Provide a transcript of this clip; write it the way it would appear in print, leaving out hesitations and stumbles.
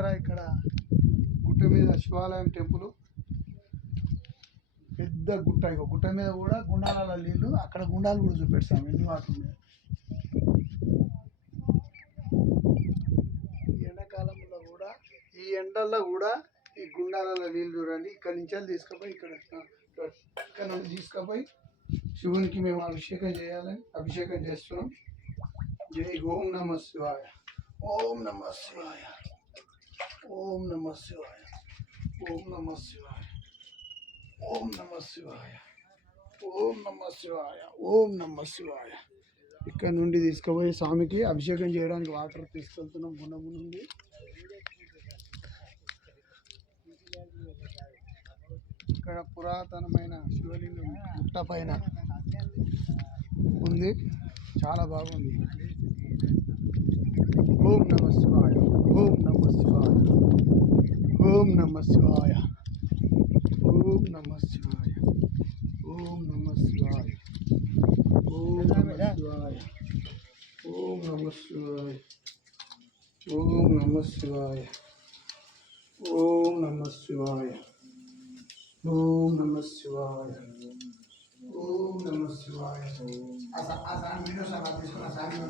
చూసారా ఇక్కడ గుట్ట మీద శివాలయం టెంపుల్, పెద్ద గుట్ట. ఇక గుట్ట మీద కూడా గుండాల నీళ్ళు, అక్కడ గుండాలు కూడా చూపెడతాం ఎన్ని వాటర్ మీద. ఈ ఎండాకాలంలో కూడా, ఈ ఎండల్లో కూడా ఈ గుండాల నీళ్ళు చూడండి. ఇక్కడ నుంచి తీసుకుపోయి ఇక్కడ నుంచి తీసుకుపోయి శివునికి మేము అభిషేకం చేయాలని అభిషేకం చేస్తున్నాం. జై ఓం నమ శివాయ, ఓం నమ శివాయ, ఓం నమ శివాయ, ఓం నమ శివాయ, ఓం నమ శివాయ, ఓం నమ శివాయ, ఓం నమ శివాయ. ఇక్కడ నుండి తీసుకుపోయి స్వామికి అభిషేకం చేయడానికి వాటర్ తీసుకెళ్తున్నాం గుండము నుండి. ఇక్కడ పురాతనమైన శివలింగం గుట్ట పైన ఉంది, చాలా బాగుంది. ఓం నమ శివాయ, ఓం నమ శివాయ, ఓం నమ శివాయ, ఓం నమ శివాయ, ఓం నమ శివాయ, ఓం నమ శివాయ, ఓం నమ శివాయ, ఓం నమ శివాయ, ఓం నమ శివాయ, ఓం నమ శివాయ, ఓం నమ శివాయ. ఆ సాంగ్ వీడియోస్ అలా తీసుకున్న సాంగ్